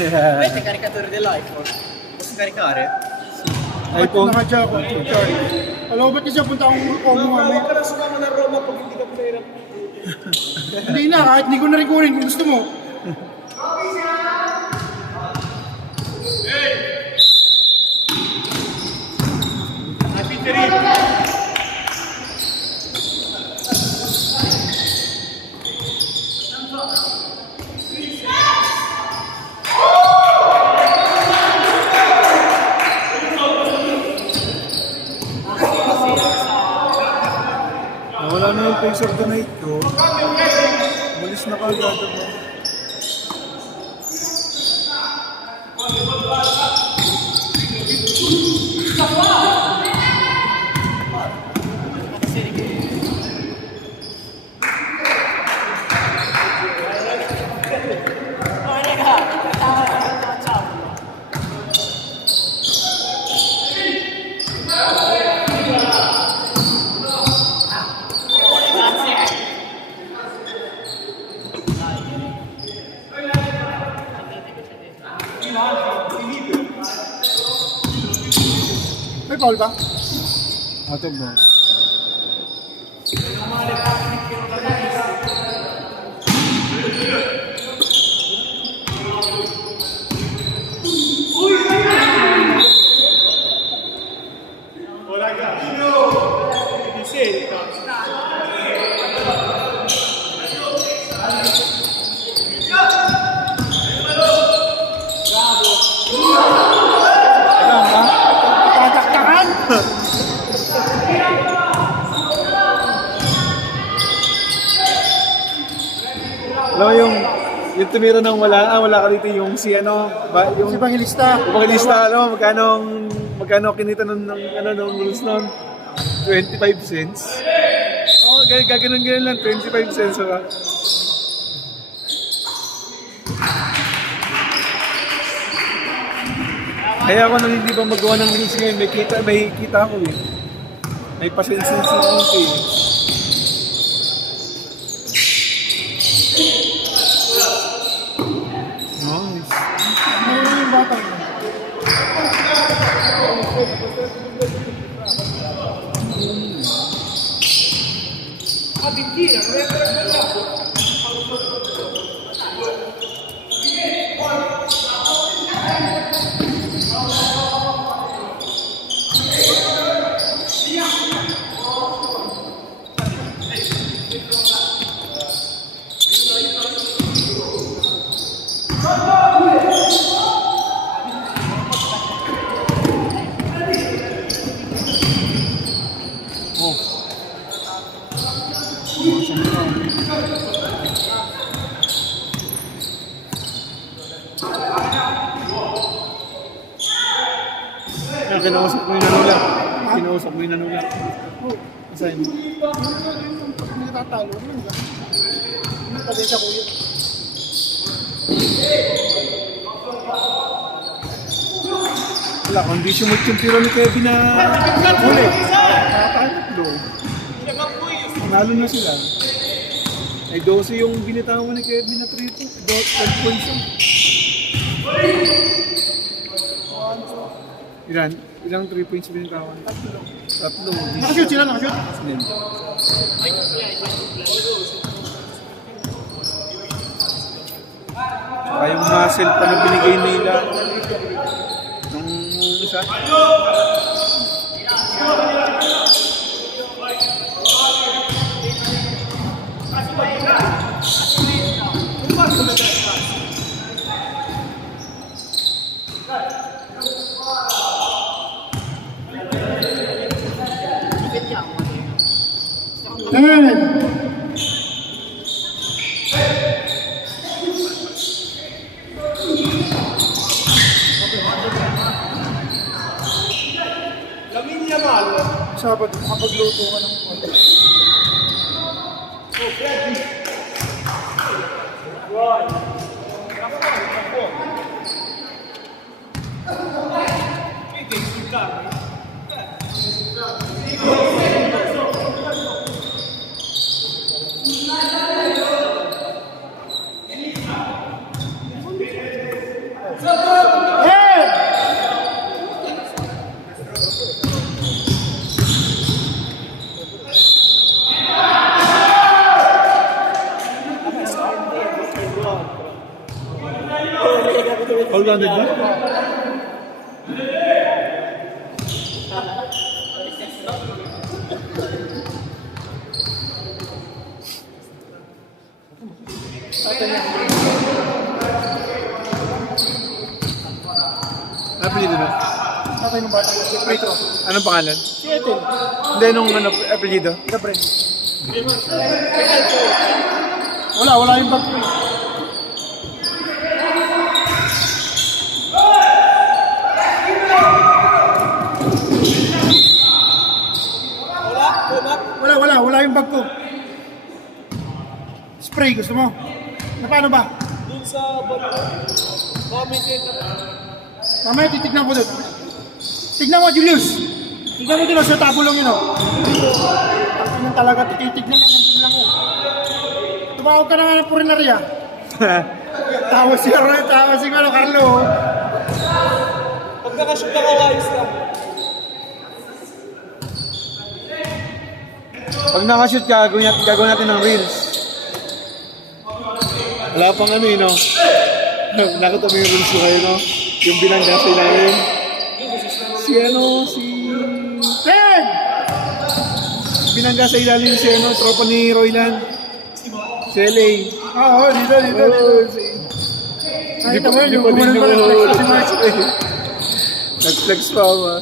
Avete il caricatore dell'iPhone? Posso caricare? iPhone. Nakadya ako. Alam ko ba't kasi punta akong Como Huwag ka na sumama ng Roma pag hindi ka pera. Hindi na, kahit hindi ko na rin kunin kung gusto mo. Wala na yung face of the night ko. Malis na kagad ako. May foul ba? Out of bounds. Tataktakan! Alam mo yung tumira ng wala ka dito yung si ano, yung Si Bangilista. Evangelista, magkano kinita nung rules nun? 25 cents. Oo, gaganon lang, 25 cents. Diba? Kaya ako nalilibang magawa ng rules ngayon, may kita ako eh. May pasensitivity eh. Nice. Ano yung bata mo? Kinausap mo yung nanula. Kinausap mo yung nanula. Asahin mo. Hindi natatalo. Ano ba? Hindi pa din siya kuya. Wala, kondisyon mo yung tiro ni Kevin na huli. Tatalo. Panalo na sila. Ay 12 yung binitawan ni Kevin na 3 points. Ilang 3 points binitawan? Tatlo. Nakashoot sila, nakashoot. Then, saka yung muscle pa na binigay nila nung isa. Sabado, makapagluto ka ng konti. grounded ba? Apelido na? Tatay ng bata. Petro. Anong pangalan? Si Ethel. Hindi, nung apelido. Gabriel. Wala yung bag. Wala yung bag ko. Spray, gusto mo? Na paano ba? Doon sa comment center. Mamaya titignan ko doon. Tignan mo, Julius. Tignan mo doon, sa tabo lang yun, oh. Ang talaga, titignan lang mo. Tumawag ka na nga ng purinarya. Tawa si Carlo. Pag nakashoot na kawayos lang. Pag nakashoot ka, gagawin natin ng reels. Wala pang ano no? Nakita mo yung reels ko kayo, no? Yung binangga sa ilalim. Si Ten! binangga sa ilalim si tropa ni Roylan. Si LA. Oo, dito. Nakita mo yun, yung kumanan pa ng si Mark. Nag-flex pa ako, ha?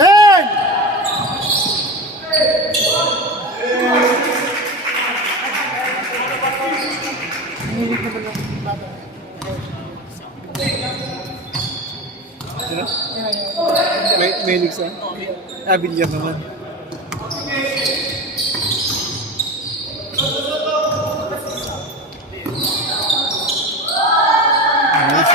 Ten! Hinilig naman ng bata. May leaks, ha? Bilyar naman. Nice,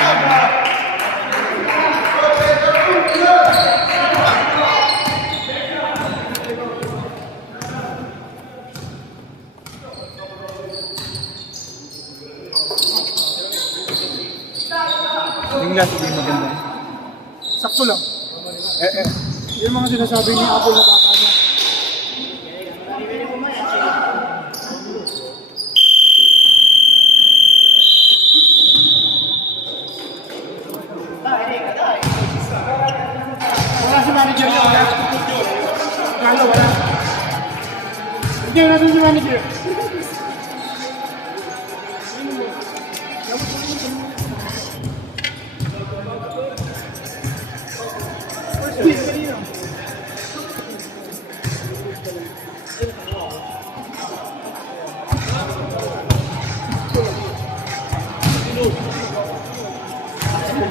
yung last din maganda. Sakto lang. Yung mga sinasabi ni Apple na bata niya. Wala si manager niya, wala. Wala. Hindi natin si manager.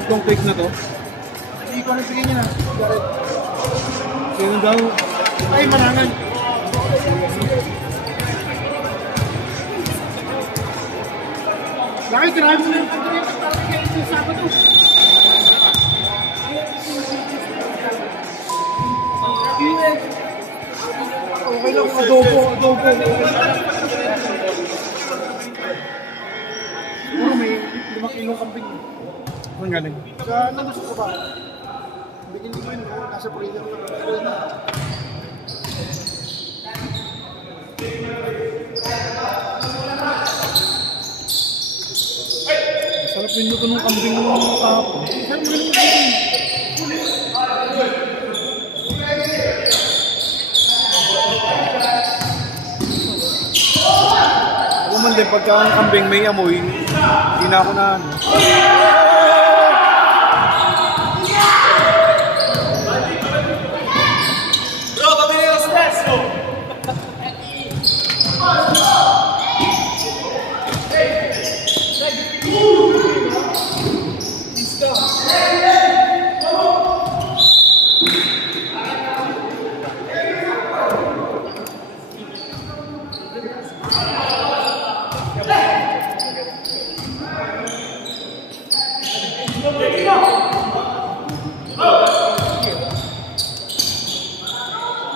Itong click na to. Hindi ko rin bigyan niya na. Sino daw? Ay, manangan. Bakit grabe mo na yung pagkakita para kayo sa Sabado? Okay lang, adobo. Siguro may 5 kilong kambing. Ang galing. Sa nandun sa baba. Bigyan ko yun, nasa freezer lang. Sarap yung luto ng kambing ng kahapon. Ako man din, pagka ang kambing may amoy, hindi na ako na ano. Bro, pabili ng stress mo!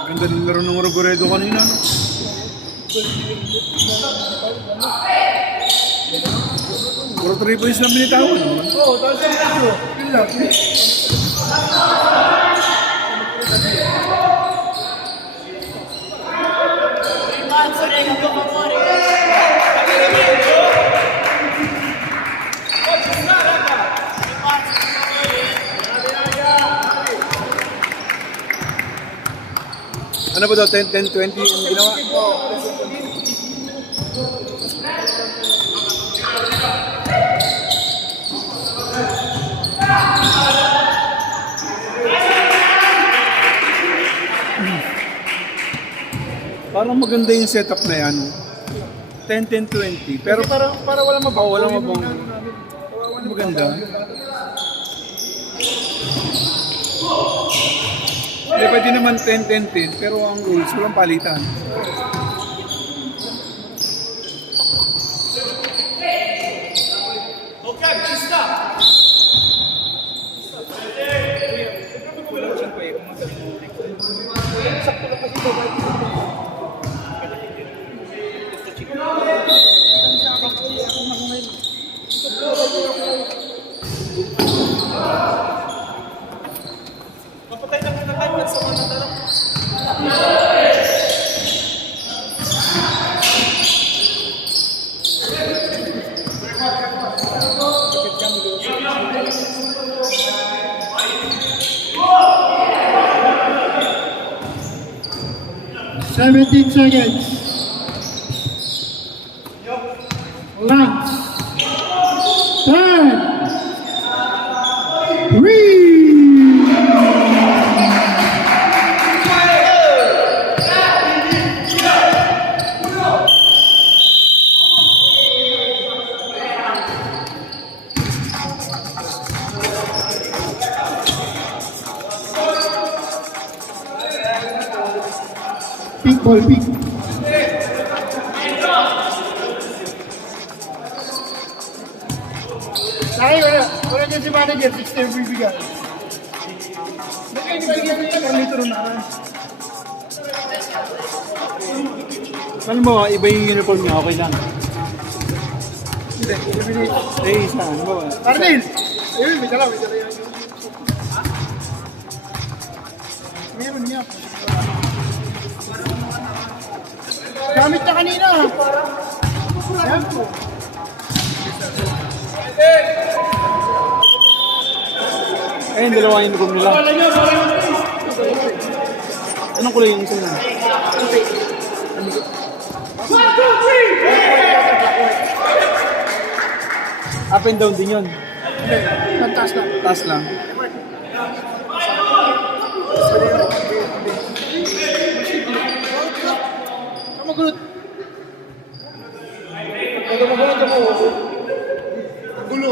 Ganda ng laro ng Rogoredo kanina, no? Puro 3 points lang binitawan, no? Oo, tapos yung video. Yun lang. Ano ba daw, 10-10-20 yung ginawa? Parang maganda yung setup na yan. 10-10-20. Pero Para wala mabaw. wala mabang maganda. Hindi, pwede naman 10-10-10, pero ang rules, walang palitan. Okay, chista. Mapatay na muna tayo sa mga nadala. Seventeen seconds. Lance. 10. 3. Pink ball, pink. Wala dyan si manager, 6 yung bibigyan. Alam mo, iba yung uniform niya, okay lang. Eh, isa, ano ba? Arnel! Ayun, may dala yan. Meron niya. Gamit niya kanina. Ayan po. Ayun, dalawa yung uniform nila. Wala niya. Anong kulay yung isa na? 1, 2, 3! Up and down din yun. Hindi, taas na. Taas lang. Kamagulot. Kamagulot ako. Gulo.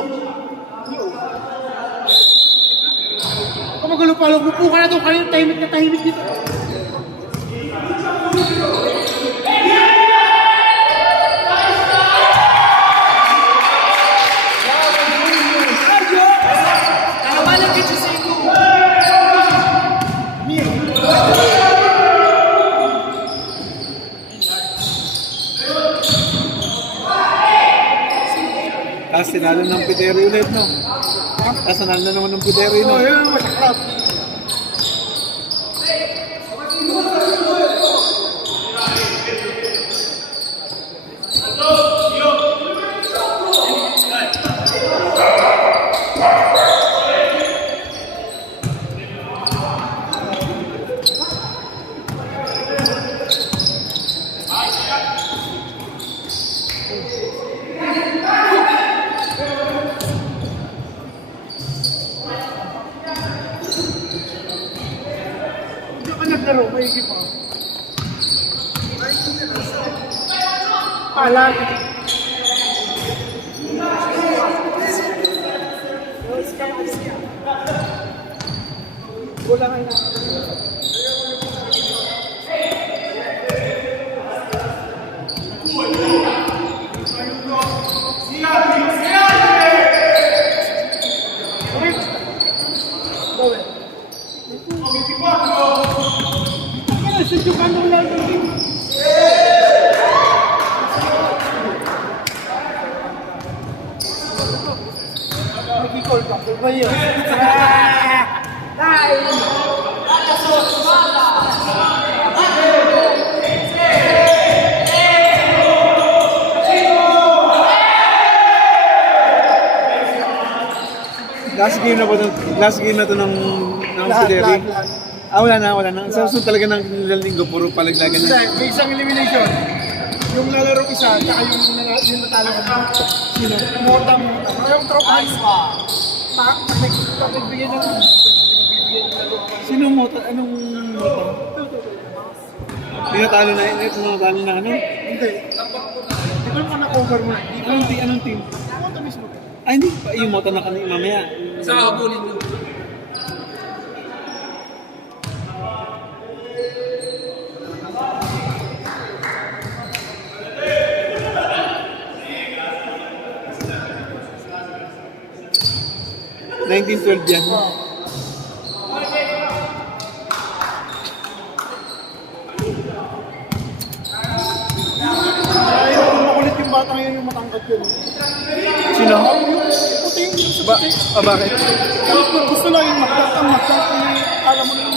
Kamagulo pa lang. Upo ka na doon. Kayo tahimik dito. Tapos tinalo ng Pidero ulit, no? Tapos nanalo na naman ng Pidero yun, no? Ayun, masaklap. Hindi ka naglaro, may ikip ako. Palag. Wala kayo na. Last game na ba? Last game na to ng Pidero? Wala na. Ang susunod talaga ng linggo, puro palaglagan Hindi, na. may isang elimination. Yung lalaro isa, tsaka yung natalo ka na. Sino? Mota. Yung tropa. Pagbigyan ng Sino mo? Anong mo? Tinatalo na ano? Hindi. Ito yung na-cover mo. Anong team? Mota mismo. Hindi pa yung moto na kanina mamaya. Sa habulin mo. Oh. 1912 yan. Ayun, makulit yung bata ngayon yung matangkad yun. Sino? Puti yung sa puti. Bakit? Gusto lang yung magdang alam mo na yun.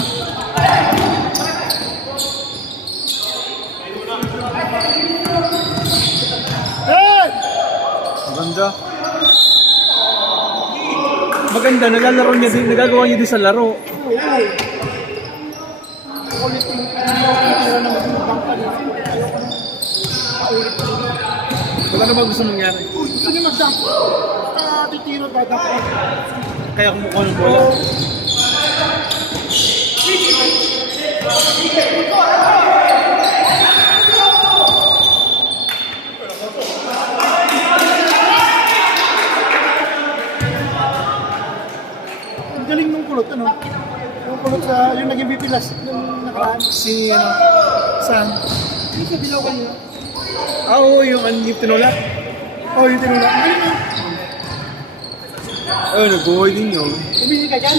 Hey! Maganda. Maganda, naglalaro niya din, nagagawa niya din sa laro. Oo. Makulit yung tira ng bangka niya. Ayoko na. Paulit pa rin. Wala na ba gusto mangyari? Uy, gusto niya magdang. Titiro ba dapat? Kaya kumukuha ng bola. Ang galing nung kulot, ano? Yung kulot sa, yung naging bipilas nung nakaraan. Si ano? Saan? Yung sa dilaw kanina. Oo, yung yung tinulak. Oh, yung tinula. Ang galing yun. Nag-boy din yun. Umili ka dyan?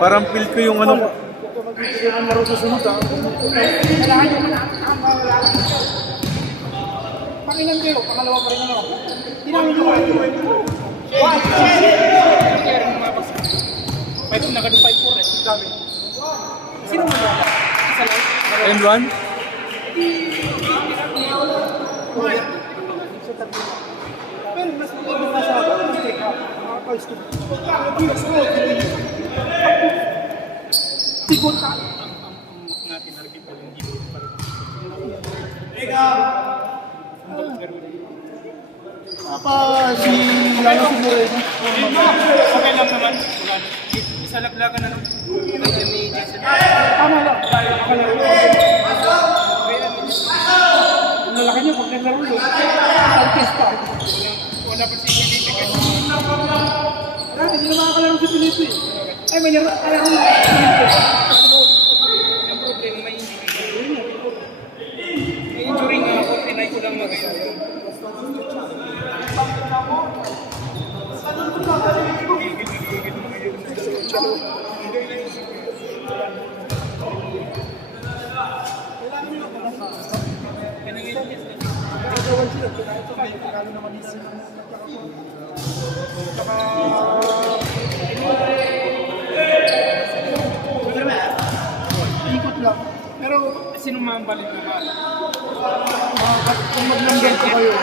Parang feel ko yung ano. Ito magbibigay ng laro sa sunod, ha? Kailangan nyo Pangilan kayo, pangalawa pa rin ano. Tinanong nyo kayo. Five na ka 5-4 eh. Dami. Sino mo ba? Isa lang. And one? Pero mas magiging nasa ako, mas take up. Makakals ko. Tikot ka. Natin harapin pa yung gilid. Si Lalo Sigurado. Okay lang naman. Isa laglagan na lang. Kaya ni Jason. Tama lang. Ang lalaki niyo pag naglaro yun. Artist pa. Wala pa si Felipe kasi. Hindi na makakalaro si Felipe. Ay, may laro. Kalaro na si Felipe. Yung problema may injury. May injury nga ako. Tinay ko lang magayon. Ikot lang. Pero Sino mambalin na ba? kung maglanggan ko kayo,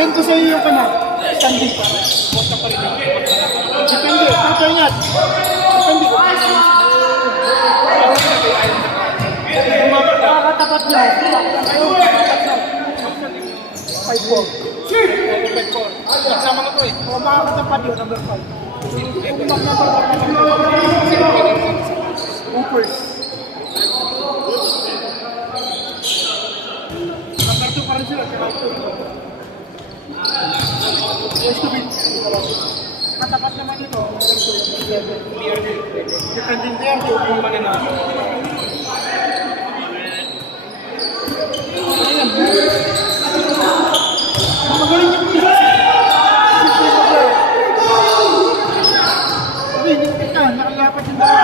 send ko sa iyo yung kana. Standing pa. Depende. Papaingat. Depende ko. Makakatapat na. Five ball. Kasama ko to eh. O makakatapat yun, number 5. Hoopers. Number 2 pa rin sila. West to beat. Matapat naman ito. Depending there kung manina. Magaling yung pisa. Hindi, hindi kita. Nakalapat yung dalawa.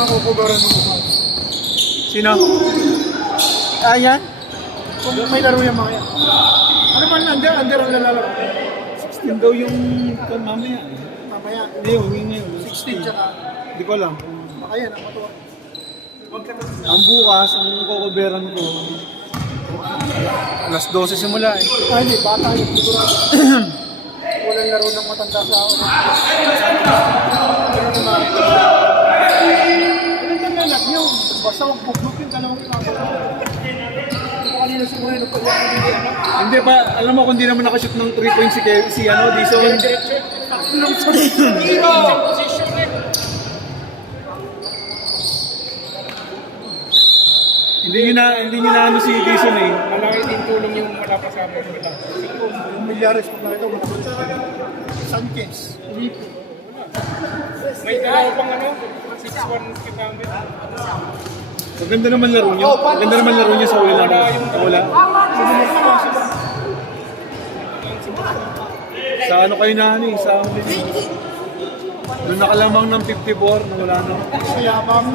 ang kukubaran mo bukas. Sino? Ah, yan? Kung may laro yung mga yan. Ano ba under ang lalaro? 16 daw yung mamaya. Mamaya. Hindi, huwag ngayon. 16 tsaka. Hindi ko alam. Baka yan, ang matuwa. Ang bukas, ang kukuberan ko, alas 12 simula eh. Ay, hindi, bata yun. Sigurado. Walang laro ng matanda sa ako. Ano naman? Ano naman lalag nyo? Basta huwag buklupin ka lang. Kanina siguro yun, Hindi pa, alam mo kung di naman nakashoot ng 3 points si Dizon. Hindi niyo na ano si Dizon eh. Malaki din tulong yung wala pa sa amin nila. yung milyares pag nakita mo. Sanchez, Lipo. May dalawa pang ano, 6-1 kita namin. Maganda naman laro niya. Maganda naman laro niya sa wala. Wala. Sa ano kayo na ano eh, sa doon nakalamang ng 54 na wala na. Kaya bang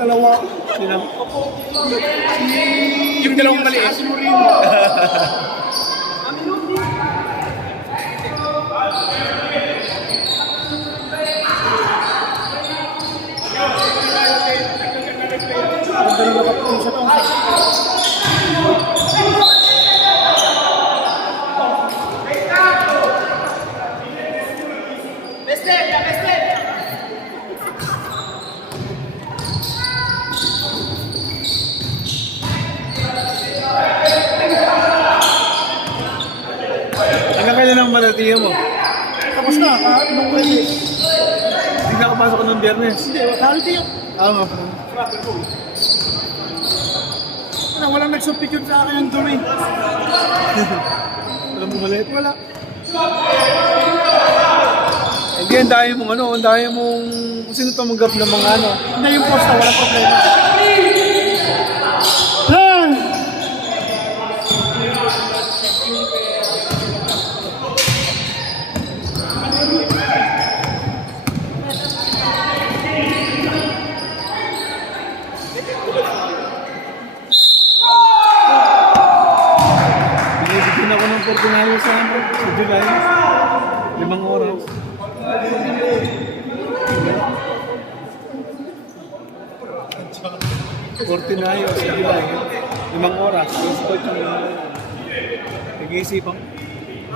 dalawa. Sino? Yung dalawang maliit. Si Moreno. Ganda na nakapun siya doon. Hanggang kailan ang malatiya mo? Tapos na, nung pwede. Hindi nakapasok ko ng biyernes. Hindi, quality yun. Ano? Walang nag-substitute sa akin ng dumi. Alam mo maliit? Wala. Hindi, ang dami mong ano, ang dami mong sino tumanggap ng mga ano. Hindi yung posta, walang problema. Hey! Binibigyan ako ng Portunayo sa July. 5 oras. Portunayo sa July. 5 oras. Gusto ko nag-iisipang.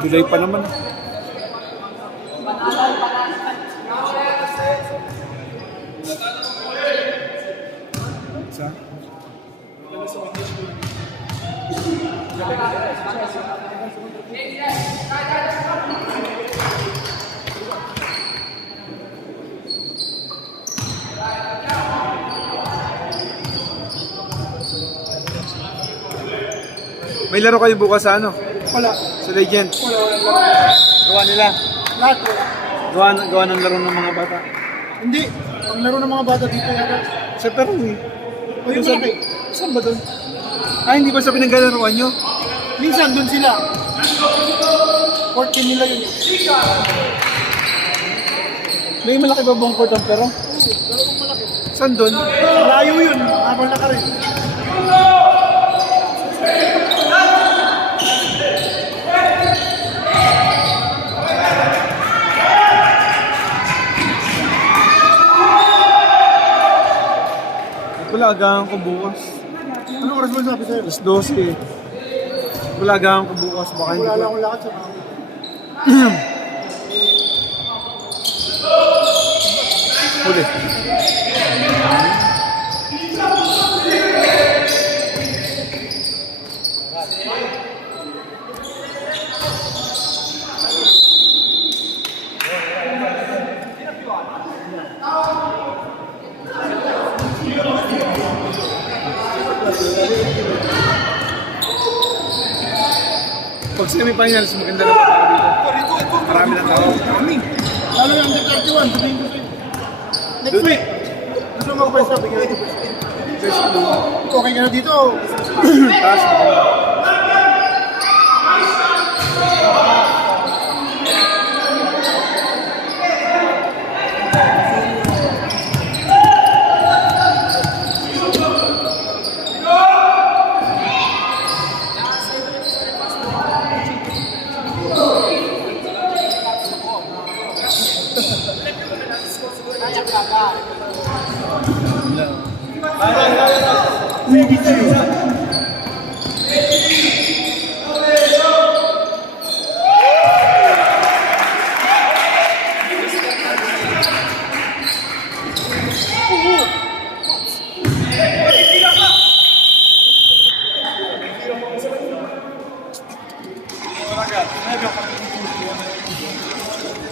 July pa naman. Sa? May laro kayo bukas sa ano? Wala. Sa Legend. Wala. Gawa nila. Lahat. Gawa ng laro ng mga bata. Hindi. Ang laro ng mga bata dito yata. Sa Peru eh. O yung malaki. Saan ba doon? Ah, hindi ba sa pinaglalaroan nyo? Minsan doon sila. 14 nila yun. May malaki ba bang court ang Peru? Oo, dalawang malaki. Saan doon? Malayo yun. Habang naka rin. Wala, agahan ko bukas. Anong oras mo sabi sa'yo? Alas 12 eh. Wala, agahan ko bukas. Baka hindi Wala lang ko. akong lakad sa Huli. Pag semi-finals, maganda na pa dito. Marami ng tao. Marami. Lalo yung under 31, sabihin ko sa'yo. Next week. Gusto mo mag-pwesta, bigyan ko pwesta. Okay ka na dito. Taas na.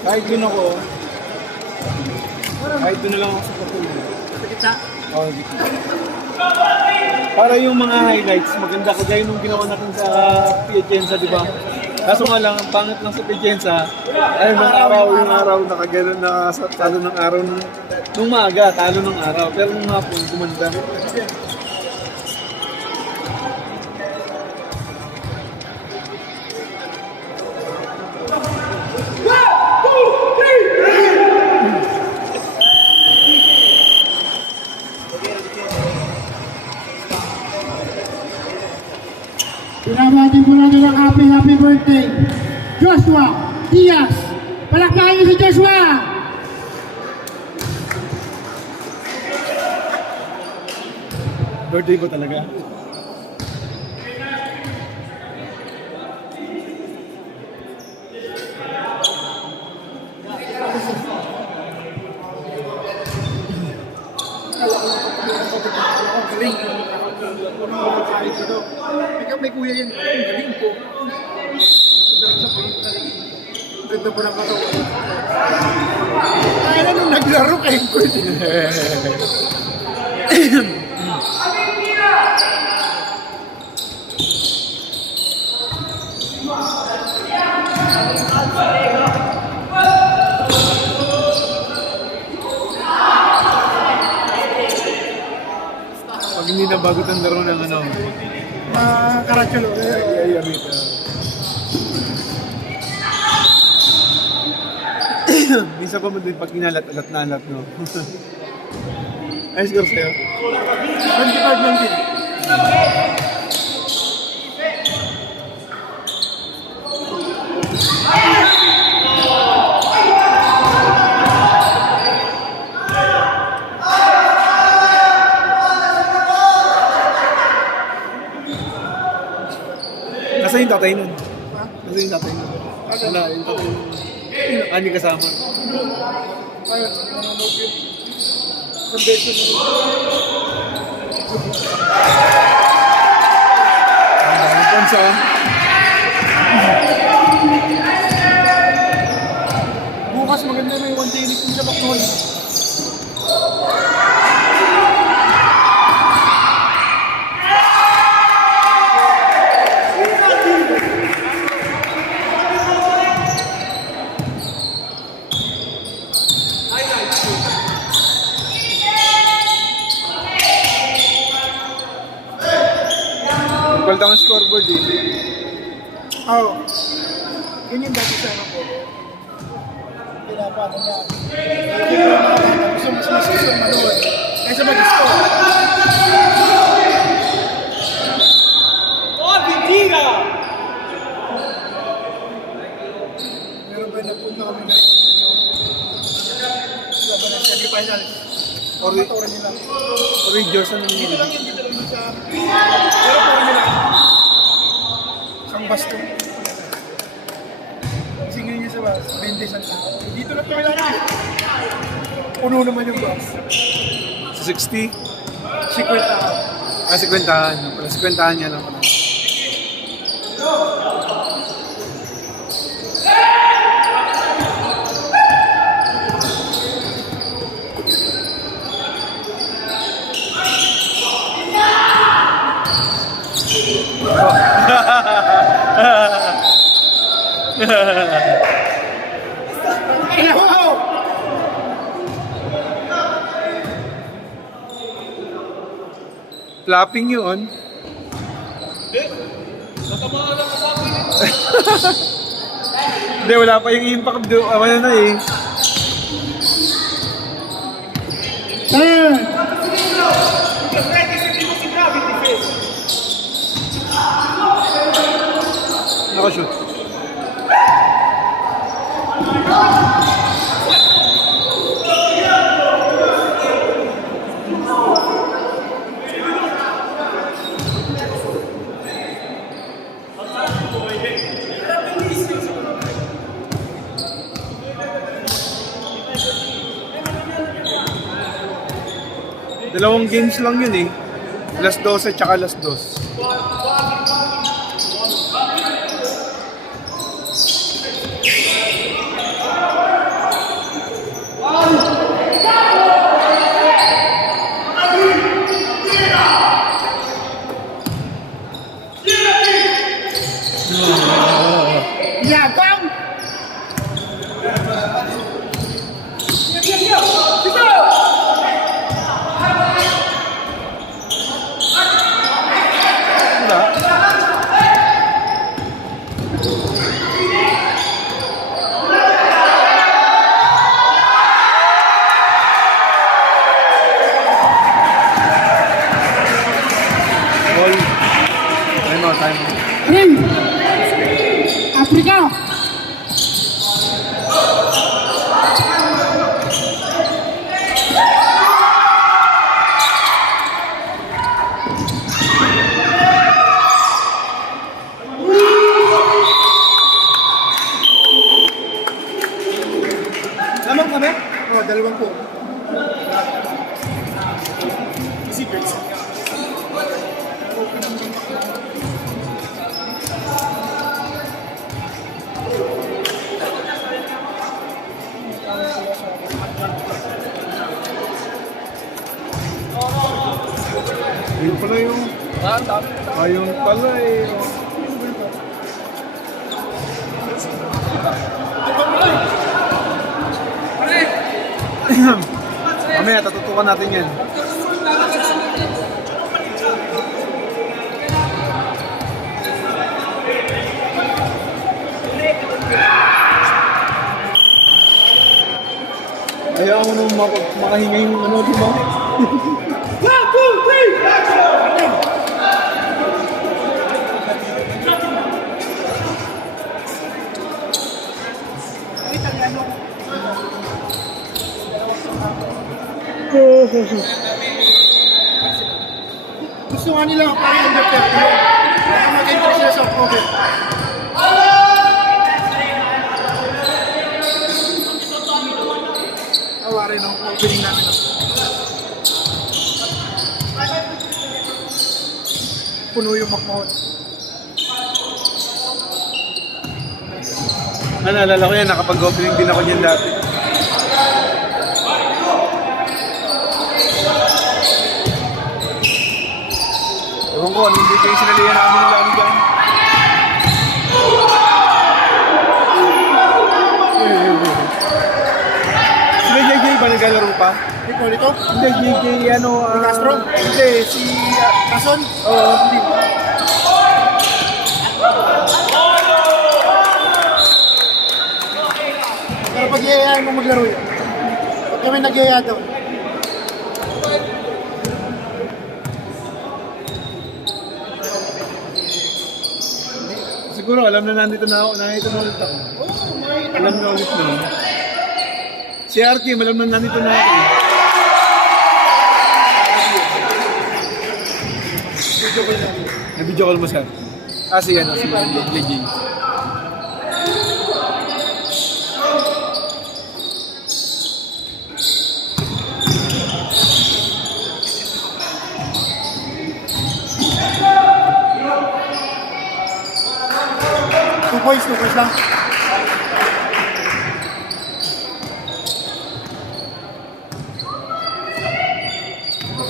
Kahit doon ako, kahit doon na lang ako sa patuloy. Sa kita. Oo, dito. Para yung mga highlights, maganda kagaya nung ginawa natin sa Piacenza, di ba? Kaso nga lang, ang pangit lang sa Piacenza, ay yung araw nakagano'n na talo ng araw nung maaga, talo ng araw. Pero nung hapon, gumanda. Pinabati po natin ang happy birthday, Joshua Diaz. Palakpakan niyo si Joshua! Birthday ko talaga. Galing. Ikaw may kuya yan. Ang galing po. Ganda po ng katawan. Kaya nung naglaro kayo ko. Pag hindi na bago ang laro ng ano, Karachulo. ay, Rita. Minsan pa mo din pag kinalat-alat na alat, no? Ay, score sa'yo. 25 lang din. Nasaan yung tatay nun? Nasaan yung tatay nun? Wala, yung tatay nun. Ani kasama. Ayun, nanonood yun. Isang beses yun. Ang dami ponsa. Bukas maganda na yung one day ulit sa Baknoy. Equal down scoreboard eh. Oo. Yun yung dati sa ano ko. Pinapano niya. Hindi ko mga bata. Gusto mas masisyon manood. Kaysa mag-score. Meron ba napunta kami na laban ng semi-final? Or Matorin nila. Rangers na Dito lang nangyayari. yun, dito lang yun sa... Pero po nila. Isang basto. Singin niya sa bus, 20 ang tao. Dito lang kami lang. Puno naman yung bus. Sa 60? 50 tao. Ah, 50-an. Pala 50-an niya lang pala. Wow! Flapping yun. Hindi, wala pa yung impact do. Wala na eh. Turn! Nakashoot. Dalawang games lang yun eh. Last 12 tsaka last 2. Yabang! Ball. Time out, time out. Ring! Africa! Lamang kami? Oh, dalawang po. Secrets. Ayun pala yung... Ayun pala eh. Mamaya, tatutukan natin yan. Ayaw mo nung makahinga yung ano, di ba? 1, 2, 3! Gusto nga nila parang under 30. Baka mag-enter sila sa October. Awa rin ang opening namin. Puno yung McMahon. Naalala ko yan, nakapag-opening din ako niyan dati. Ewan ko, anong hindi kayo sinalihan namin nila ano dyan? Sila JJ ba naglalaro pa? Hindi po nito. Hindi, JJ ano... Ni Castro? Hindi, si... Kason? Oo, hindi. Pero pag iayaan mo maglaro yun. Pag kami nag-iaya daw. Siguro alam na nandito na ako, nandito na ulit ako. Alam na ulit na. Si Arkim, alam na nandito na ako. Video call namin. Nag-video call mo sir? Ah, si ano, si JJ. Two points lang.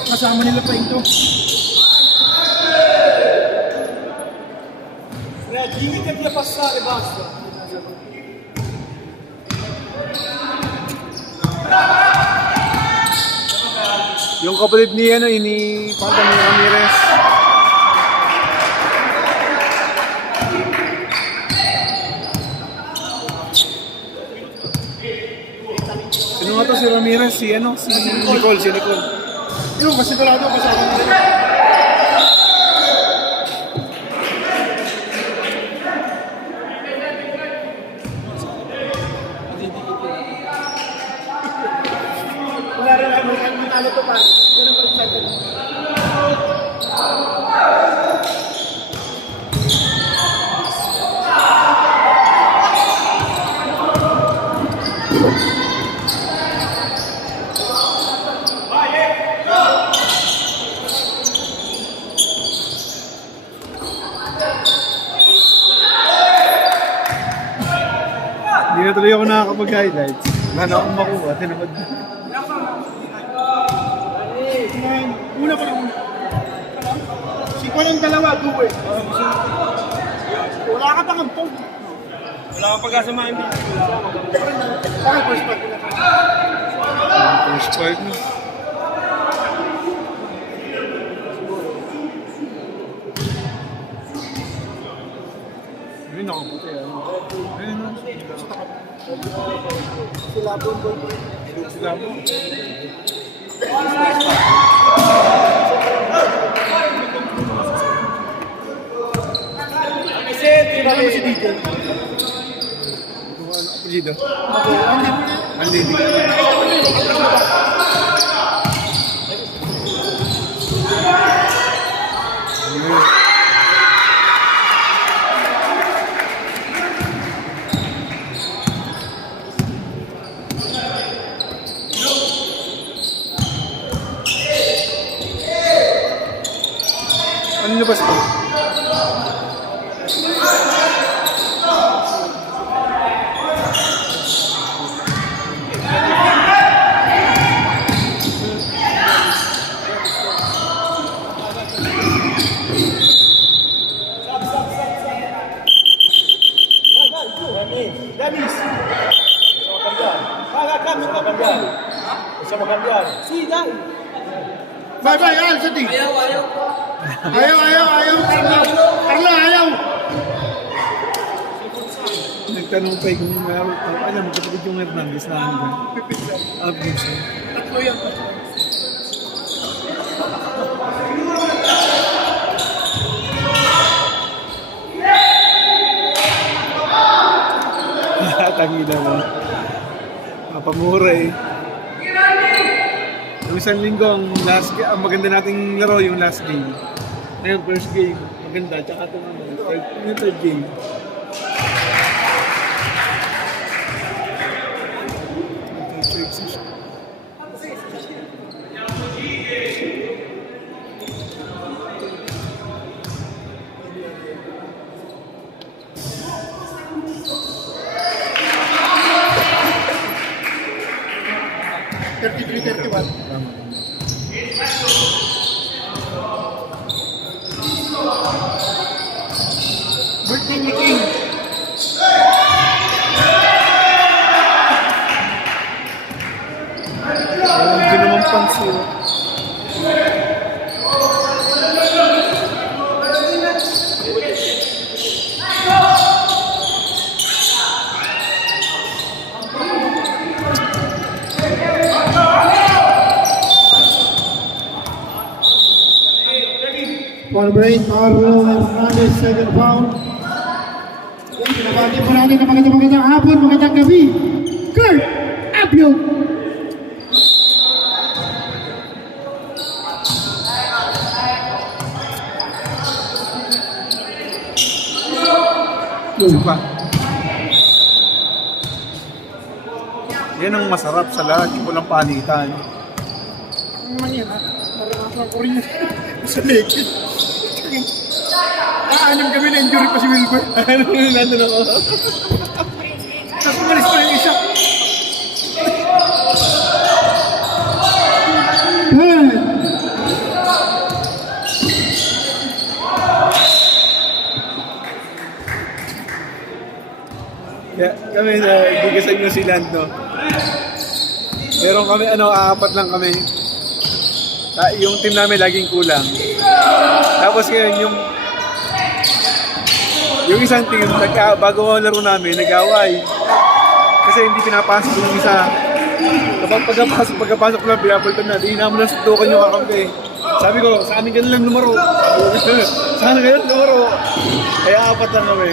Kasama nila pa ito. Reagimite via passare, basta. Yung kapatid ni ano, ni Pantang Ramirez. Sino nga to si Ramirez? Si ano? Si Nicole, si Nicole. Yung masigurado kasama nila. Wala rin ay may talo to pa. Ganun pa rin sa atin. tuloy ako nakakapag-highlights. Wala na akong makuha. Tinamad na. Una pa lang. Si Juan ang dalawa, duwe. Wala ka pang ampong. Wala kang pagkasamahan dito. Bakit first part? First part na. Ayun, nakaputi. Ayun, Sila po boy. sila mo. Sila mo si DJ. Ano apelido? Hindi mo Manlili. Ano labas to? Dennis. Bye bye, Al, Sati. Ayaw. Carla, ayaw. Nagtanong pa kung alam mo kapatid yung Hernandez na ano ba? Pinsan. Tatlo yan. Tangina mo. Mapamura eh. Yung isang linggo, ang maganda nating laro yung last game. Ngayon, first game, maganda. Tsaka itong third game. Birthday ni King. Hindi naman pansin. Ball break, Carlo Hernandez, second foul. Pinabati po natin na magandang hapon, magandang gabi. Kurt Abyo. Supa. Yan ang masarap sa lahat, yung walang palitan. Ang man yan, ha? Naranasan ko rin yun sa legit. Aanim kami na injury pa si Wilbur. Ano na nandun ako? Tapos umalis pa yung isa. Yeah, kami na gigasan yung si Lando. Meron kami, apat lang kami. Yung team namin laging kulang. Tapos ngayon, yung isang team, bago ang laro namin, nag-away. Kasi hindi pinapasok yung isa. Kapag pagkapasok lang, pinapalitan na. Di naman lang sutukan yung kakampi. Sabi ko, sa amin ganun lang lumaro. Sa amin ganun lumaro. Kaya apat lang kami.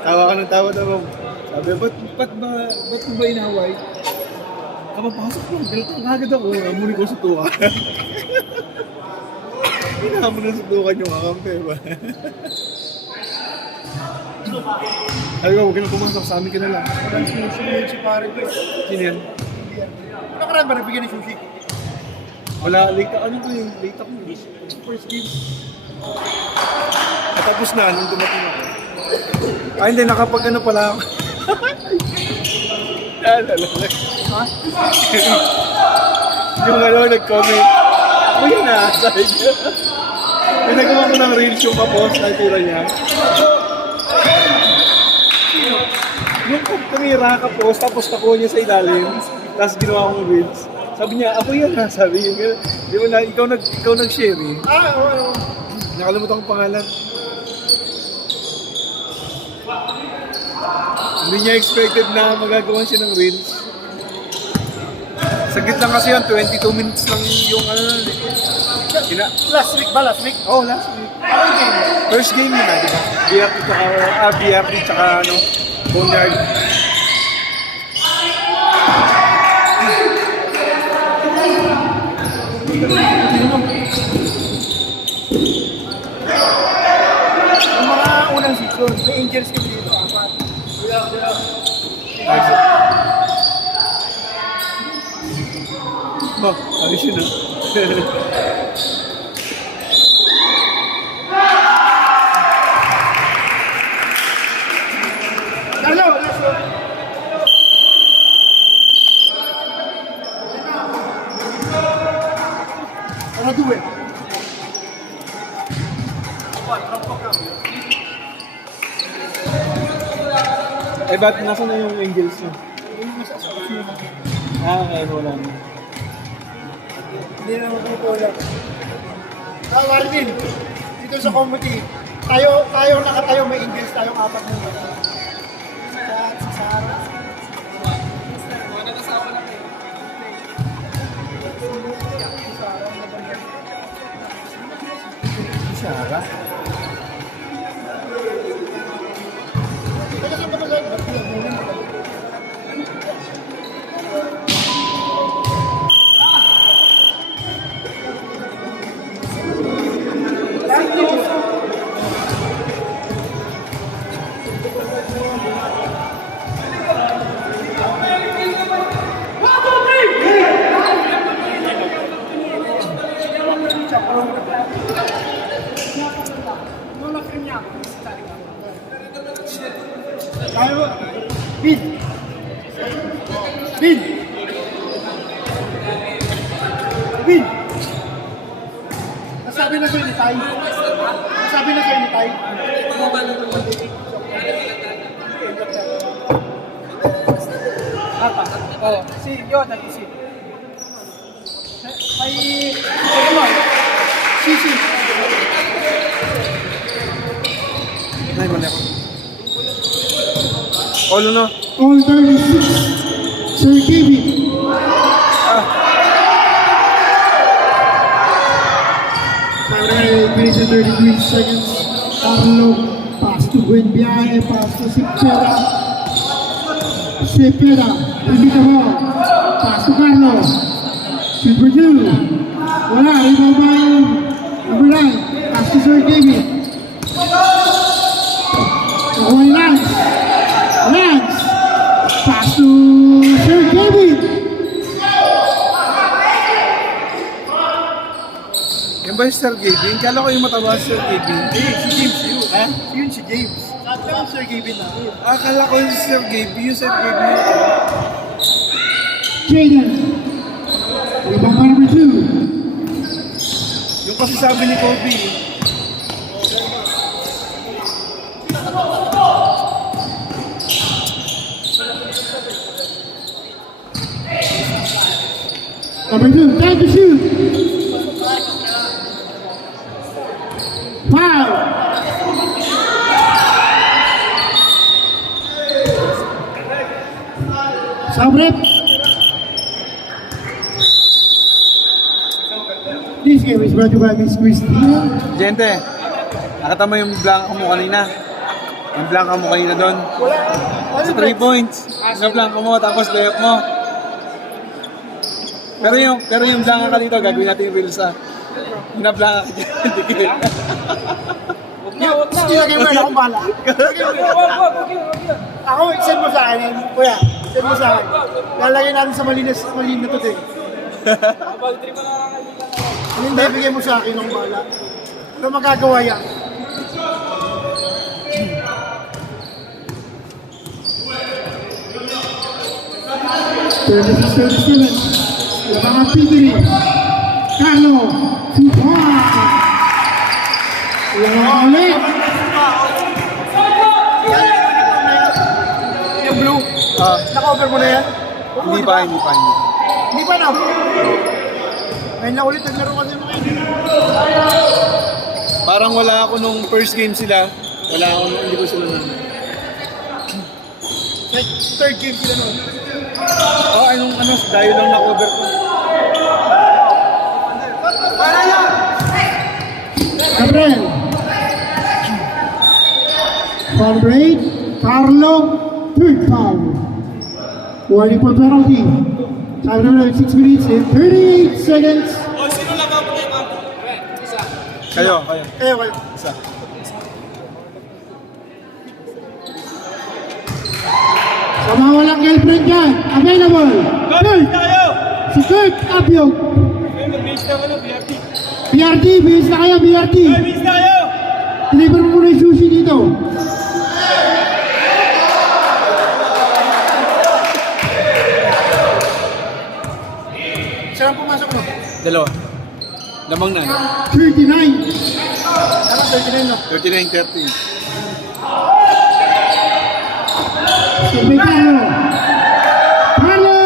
Tawa ka ng tawa na rin. Sabi, ba't mo ba inaway? Kapapasok lang, galito agad ako. Amunin ko sa tuwa. Hinahamon na sa tuwa yung kakampi ba? Sabi ko, huwag ka na pumasok, sa amin ka na lang. Walang sushi yun si pare ko. Sino yan? Ano ka rin ba nabigyan ng sushi? Wala, late ako. Ano ko yung late ako? First game. Natapos na, nung dumating ako. Ay, hindi, nakapag ano pala ako. Ha? Yung ano, nag-comment. Ako yun sabi niya. Pinagawa ko ng reels yung pa-post na tira niya. Yung kamera ka-post, tapos nakuha niya sa ilalim, tapos ginawa kong reels. Sabi niya, ako yan sabi niya. Di mo na, ikaw nag-share eh. Oo. Nakalimutan kong pangalan. Hindi niya expected na magagawa siya ng reels. Saglit lang kasi yun, 22 minutes lang yung ano. Last week ba? Last week? Oh, last week. Anong game? First game yun di ba? BRP tsaka ano, Boneyard. Yung mga unang season, may Angels kasi dito, apat. Oh, ayos yun Carlo, last one. Ano duwe? Eh, ba't nasa na yung Angels niya? Ngayon wala na. Hindi na magpupulang. Marvin, dito sa committee, tayo nakatayo, may Angels tayong apat na naman. Si Sarah. Sarah? Kaya saan ba nagagawa? Kaya mo? Bin! Bin! Bin! Nasabi na sa'yo ni Tay. Nasabi na sa'yo ni Tay. Apa? Oh, si yun, nag-isip. May... Ano? Sisi. Ay, mali ako. All no? All 36. Sir Kevin. Para 33 seconds. Carlo. Pass to Buenbiae. Pass to Sipera. Sipera. Repeat the ball. Pass to Carlo. Shoot for two. Wala. Rebound by number 9. Pass to Sir Kevin. Away Lance. Lance. Pass to Sir Kevin. Yan ba yung Sir Gavin? Kala ko yung mataba si Sir Gavin. Si James yun. Ha? Yun si James. Sabi lang Sir Kevin na. Kala ko yung Sir Gavin. Yung Sir Gavin yung mataba. Jaden. Rebound by number 2. Yung kasi sabi ni Kobe. Number 2. Time to shoot. Foul. Sabrep. This game is brought to you by Miss Christina. Gente, nakita mo yung blanca mo kanina. Yung blanca mo kanina doon. Sa 3 points. Yung blanca mo, tapos layup mo. Pero yung blanca ka dito, gagawin natin yung reels Yung na-blanca ka dito. Ilagay mo na akong bala. Ako, send mo sa akin. Kuya, send mo sa akin. Lalagay natin sa malinis na to din. Hindi, bigay mo sa akin ng bala. Ano magagawa yan? 36-37. Labangan Pigiri. Carlo. Supa. Labangan ulit. Yung blue. Naka-over mo na yan? Hindi pa. Hindi pa na. Ngayon na ulit, naglaro kasi mga Parang wala ako nung first game sila. Wala ako nung hindi ko sila na. third game sila noon. Anong dahil lang na-cover ko. Gabriel. Foul break. Carlo. Third foul. Warning for penalty. Time remaining 6 minutes and 38 seconds. Kayo. Kayo. Isa. Sa mga walang girlfriend dyan, available. Third. Si Kurt Abiog. BRT, bihis na kayo, BRT. Deliver mo muna yung sushi dito. Saan pumasok mo? Dalawa. Lamang na. 39. Tama, 39 no? 39-30. Silvay Carlo. Carlo!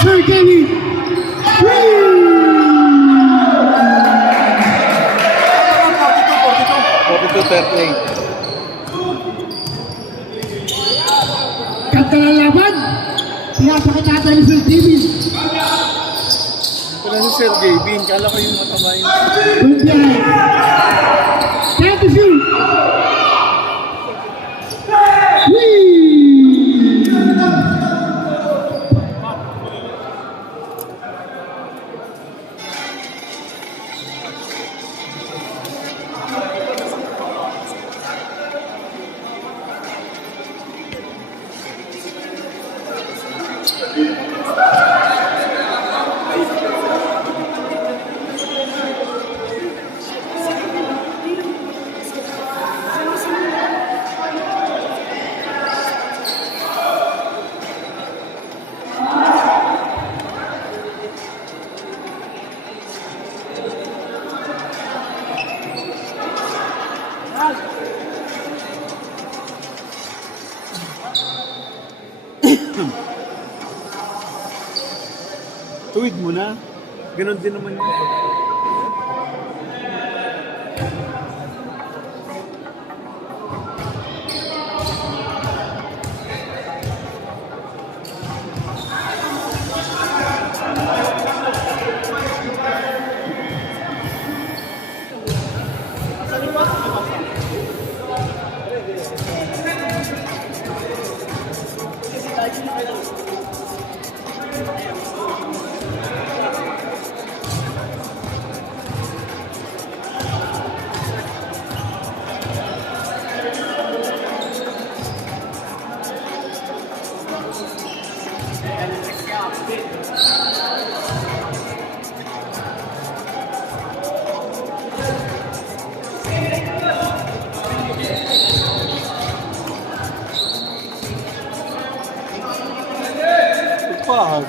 Sir Kevin. 42-38. Ganda ng laban. Pinapakita ni Sir Kevin. Ito na si Sir Gavin. Kala ko yung matamayin. Good behind. Time to shoot. Whee! Tuwid mo na. Ganon din naman yun. Pag.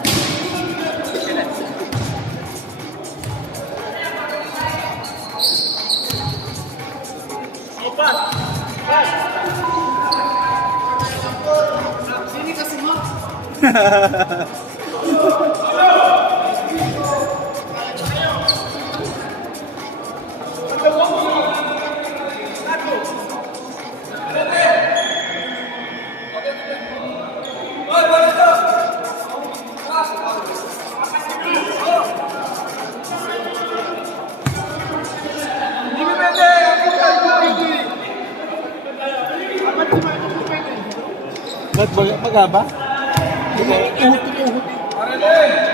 Magaba?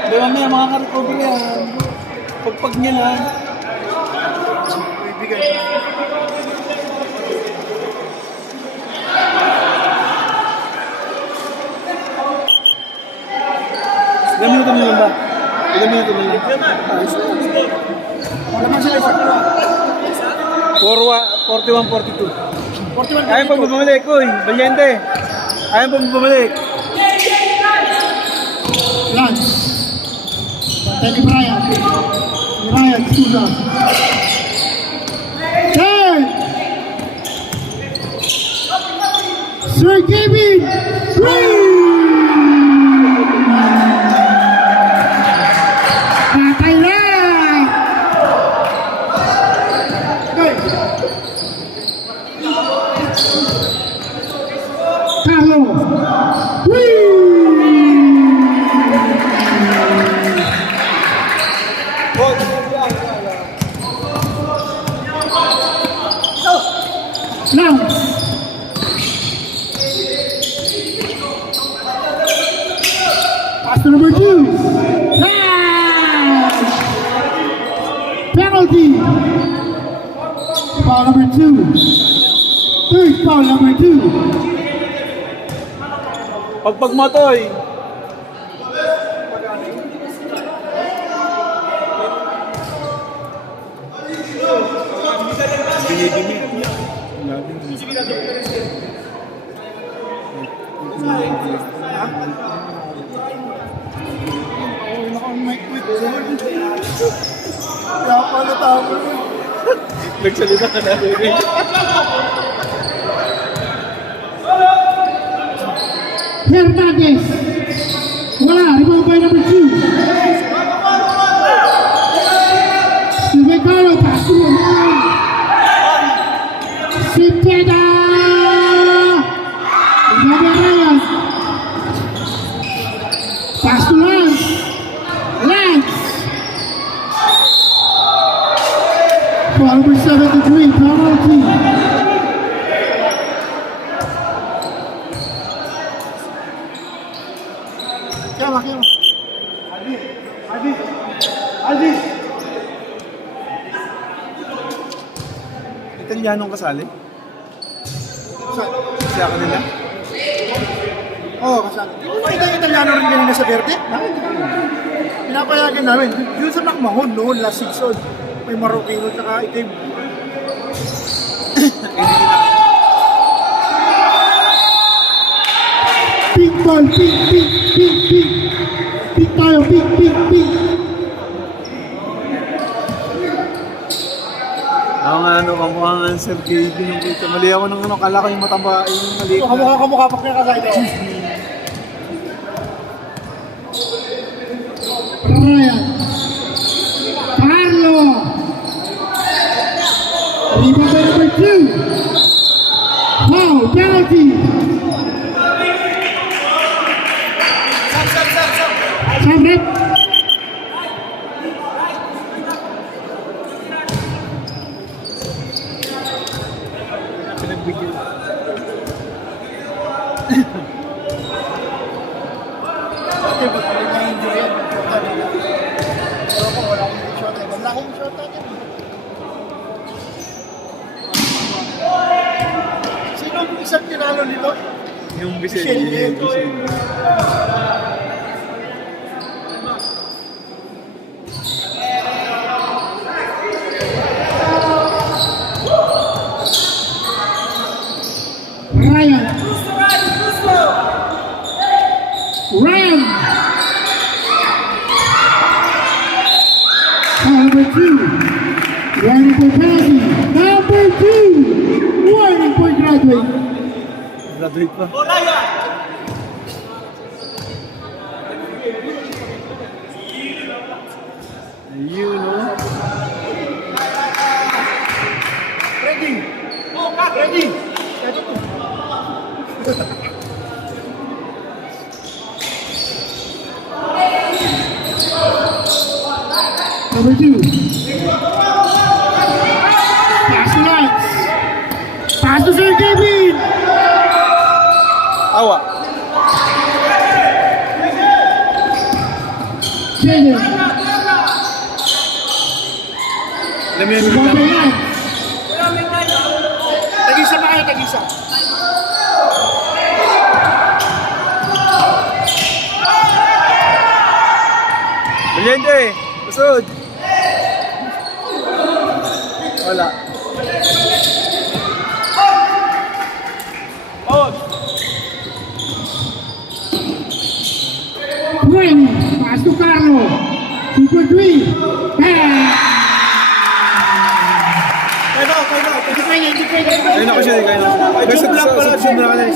Di ba may mga ka-recover yan? Pagpag niya lang. Bibigay. ano lang ba? Ilang minuto na lang. Ayos na. Wala man sila isa. 41-42. 41 Ayaw pa bumalik, uy. Valiente. Ayaw pa bumalik. Lance. Bantay ni Brian. Ni Ryan, Susa. Hey! Sir Kevin! Patay na! Hey! Carlos! Lance! Pass to number 2. Pass! Penalty! Foul number 2. Third foul number 2. Pagpag mo, Toy. Binibini. Kaya pala tama. Nagsalita ka na. Hernandez. Wala. Rebound by number 2. Steven Carlo. Pass to Ryan. Cepeda. Ryan. Pass to Lance. Lance. Foul number 73. Penalty. Kama. Aldi. Italianong kasali? Saan? Siya kanila? Oo, kasali. Di mo nakita yung Italiano rin kanina sa Verde? Pinapayagan namin. Yun sa Nakmahon noon, last season. May Marokino tsaka itim. Pink ball, pink. Pink tayo, pink. Ako nga kamukha nga ang Sir KB nung kita. Mali ako ng kala ko yung mataba, yung mali. Kamukha pa kaya kasali ko. Ryan. Carlo. Rebound by number 2. Foul, penalty. Samret. Pinagbigyan. Okay, ba't may na-injury yan? Pero ako, wala akong shot. Wala akong shot natin. Sino ang isang tinalo nito? Yung Vicente. Ryan. Number 2. Running for penalty. Number 2. Warning for graduate. Graduate pa. Ayun, no? Ready. Ready. Ready to. Number 2. Pass to Lance. Pass to Sir Kevin. Awa. Jaden. Alam mo yun, Rebound by Lance. Tag-isa pa kayo, tag-isa. Valiente! Usod! Wala. Bueno, pass to Carlo. 2-3. Ayun ako siya, kaya na. Basta sa zoom na ka na.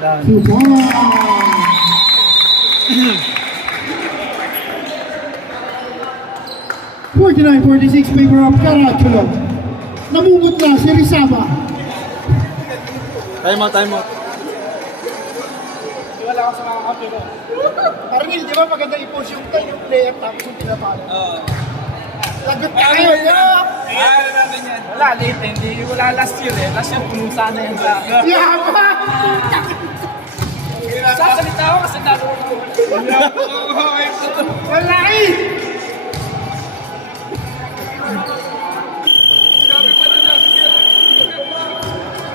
Dan. 49-46 favor of Carachulo. Namumut na si Rizaba. Time out. Wala ako sa mga kampi ko. Arnil, di ba maganda i-push yung player tapos yung pinapalo? Lagot ka kayo, Ano namin yan? Wala, late. Hindi, wala last year eh. Last year, puno sana yan sa... Yaba! Sasalita ako kasi nalo ko. Wala eh!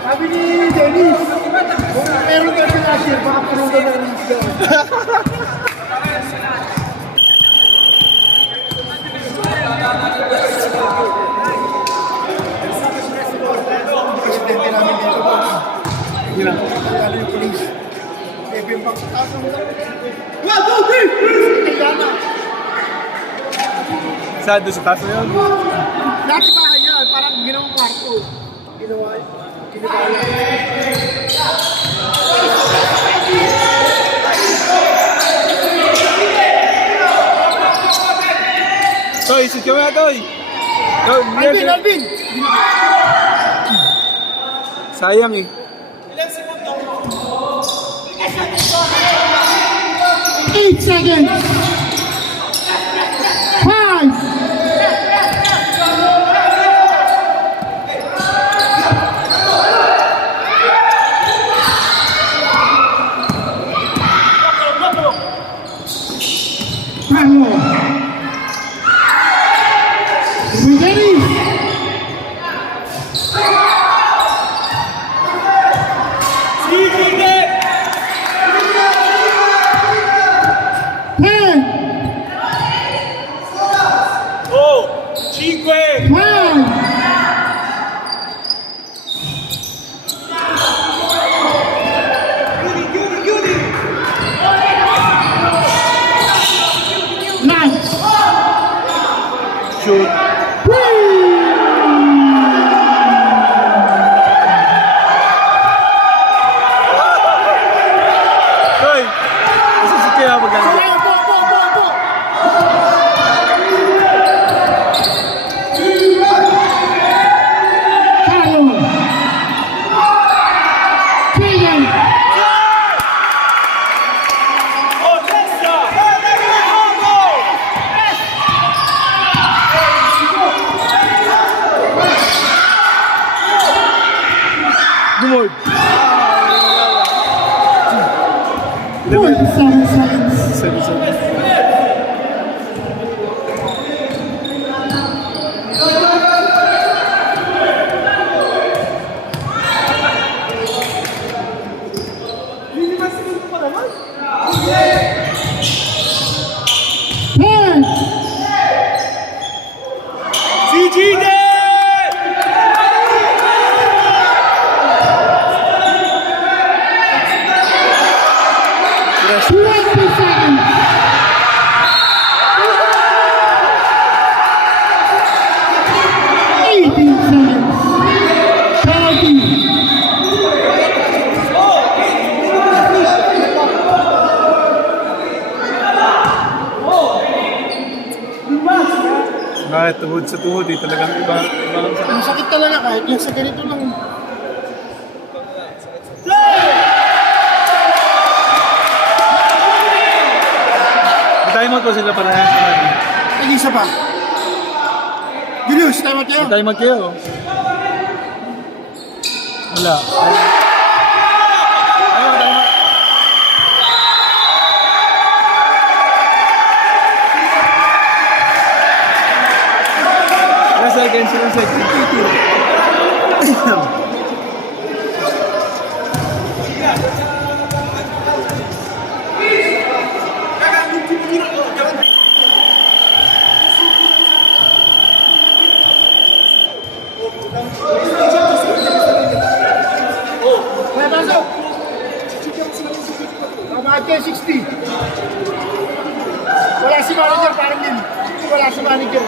Sabi ni Dennis, kung meron ka na last year, baka puno ka na rin siya. Presidente namin dito po. Hindi lang. Lalo yung police. Bimbang sa taas ng ulang. 1, 2, 3! Kailangan. Saan doon sa taas na yun? Dati bahay yan, parang ginawang kwarto. Ginawa yun. Toy, sit ka muna, Toy! Alvin! Sayang eh. 8 seconds! 5! Carlo! Ready? 5! Shoot. Toy! Kasi sit kaya maganda. Dumod. 47 seconds. 7. Kahit tuhod sa tuhod eh, talagang iba. Ang sakit talaga kahit yung sa ganito lang. Time out po sila parehas sa natin. Nag-isa pa. Julius, time out kayo. Time out kayo. Wala. Ayun, time out. Seconds, 7 seconds. 5K60. Wala si manager, parang din. Wala si manager.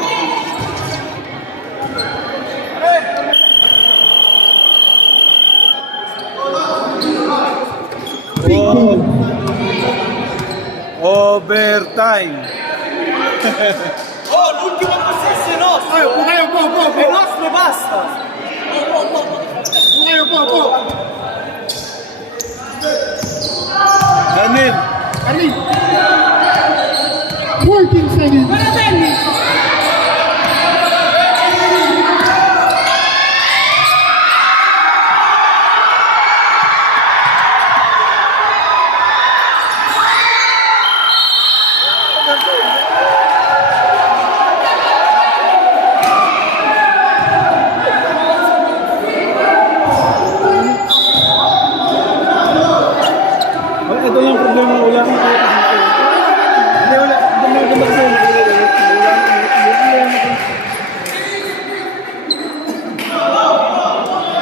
Overtime. Oh, l'ultima possessione nostra! Ay, upo kayo, upo. È nostro, basta! Upo kayo, upo. Daniel. Arlene. 14 seconds. Ito lang problema, wala akong kaya dito. Hindi, wala. Dumagdag ko.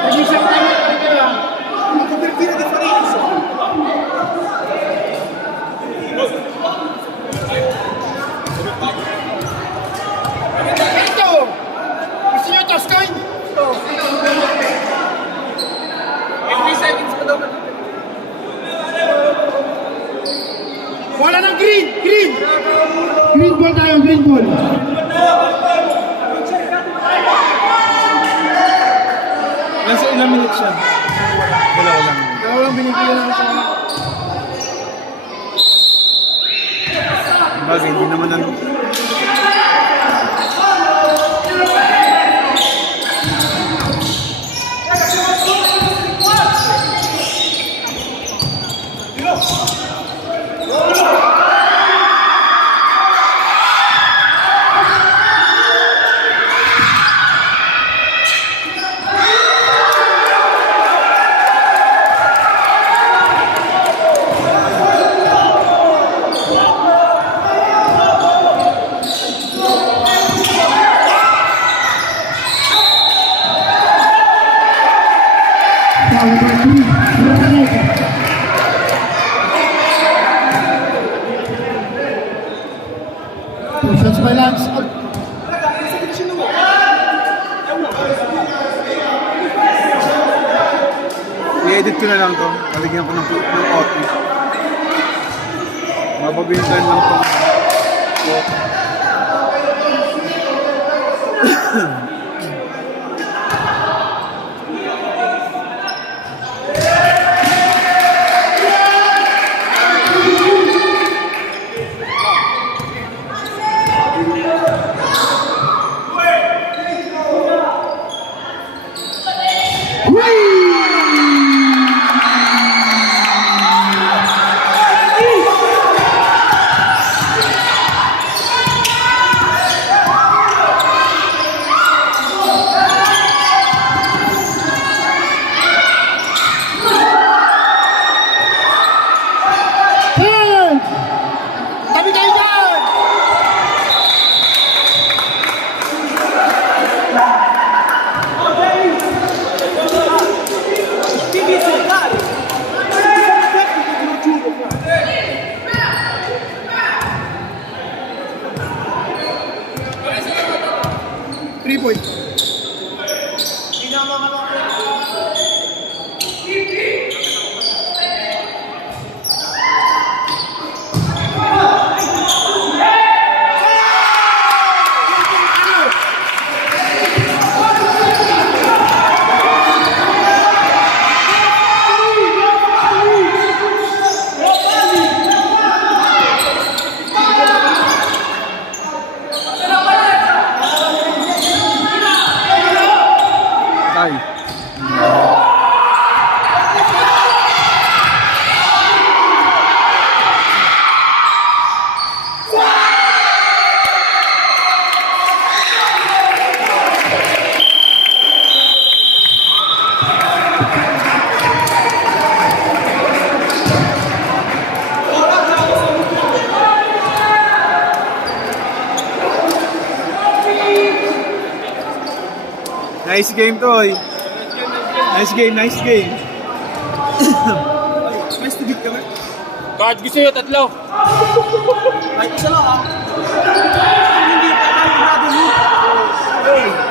Nag-isang tayo, ano lang. Copertina di Farinzi! Ito! Gusto nyo toss coin? Ito. 3 seconds pa daw. Wala ng green! Green! Green ball tayo, green ball. Ilang minutes siya? Wala lang. Dalawa lang binibigyan namin sa Bagay, hindi naman ano. shots by Lance. I-edit ko na lang to. Paligyan ko ng OT. Mababintan lang to. Tabi kayo dyan! Devi saltare! Te lo giuro, qua. 3 points. Tay. Nice game, Toy. Nice game, nice game. Nice to meet ka, man. Bakit gusto nyo tatlo? Kahit isa lang ah. Hindi pa tayo brother mo.